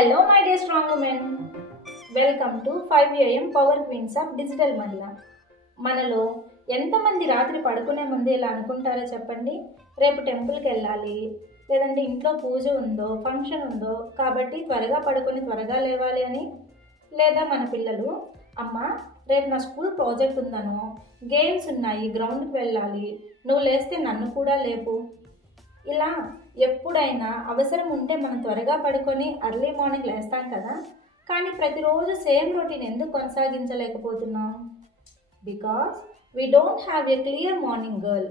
Hello, my dear strong women. Welcome to 5 AM Power Queens of Digital Mahila. మనలో ఎంతమంది రాత్రి పడుకునే ముందు ఇలా అనుకుంటారో చెప్పండి. రేపు టెంపుల్కి వెళ్ళాలి, లేదంటే ఇంట్లో పూజ ఉందో, ఫంక్షన్ ఉందో కాబట్టి త్వరగా పడుకొని త్వరగా లేవాలి అని. లేదా మన పిల్లలు, అమ్మ రేపు నా స్కూల్ ప్రాజెక్ట్ ఉందనో, గేమ్స్ ఉన్నాయి, గ్రౌండ్కి వెళ్ళాలి, నువ్వు లేస్తే నన్ను కూడా లేపు. ఇలా ఎప్పుడైనా అవసరం ఉంటే మనం త్వరగా పడుకొని అర్లీ మార్నింగ్ లేస్తాం కదా. కానీ ప్రతిరోజు సేమ్ రొటీన్ ఎందుకు కొనసాగించలేకపోతున్నాం? Because we don't have a clear morning girl.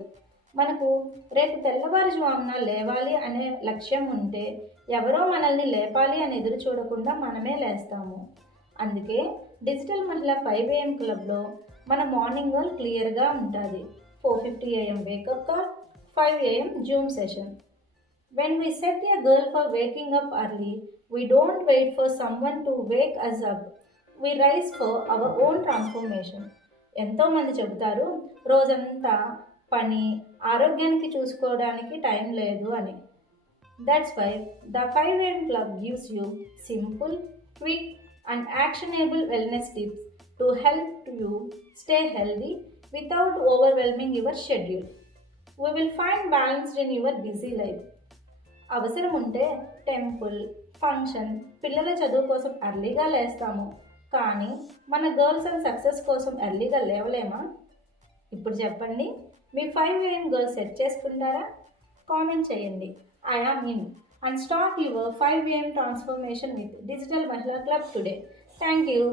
మనకు రేపు తెల్లవారుజామున లేవాలి అనే లక్ష్యం ఉంటే ఎవరో మనల్ని లేపాలి అని ఎదురు చూడకుండా మనమే లేస్తాము. అందుకే డిజిటల్ మహిళ 5 AM క్లబ్లో మన మార్నింగ్ గర్ల్ క్లియర్గా ఉంటుంది. 4:50 AM wake up call, 5 AM Zoom session. When we set a goal for waking up early, we don't wait for someone to wake us up. We rise for our own transformation. ఎంతోమంది చెబుతారు రోజంతా పని, ఆరోగ్యానికి చూసుకోవడానికి time లేదు అని. That's why the 5 AM Club gives you simple, quick and actionable wellness tips to help you stay healthy without overwhelming your schedule. We will find balance in your busy life. అవసరం ఉంటే temple, function, పిల్లల చదువు కోసం ఎర్లీగా లేస్తాము. కానీ మన girls and success కోసం ఎర్లీగా లేవలేమా? ఇప్పుడు చెప్పండి, మీ 5 AM గర్ల్స్ సెట్ చేసుకుంటారా? కామెంట్ చేయండి. I am in and start your 5 AM transformation with digital Mahila club today. Thank you.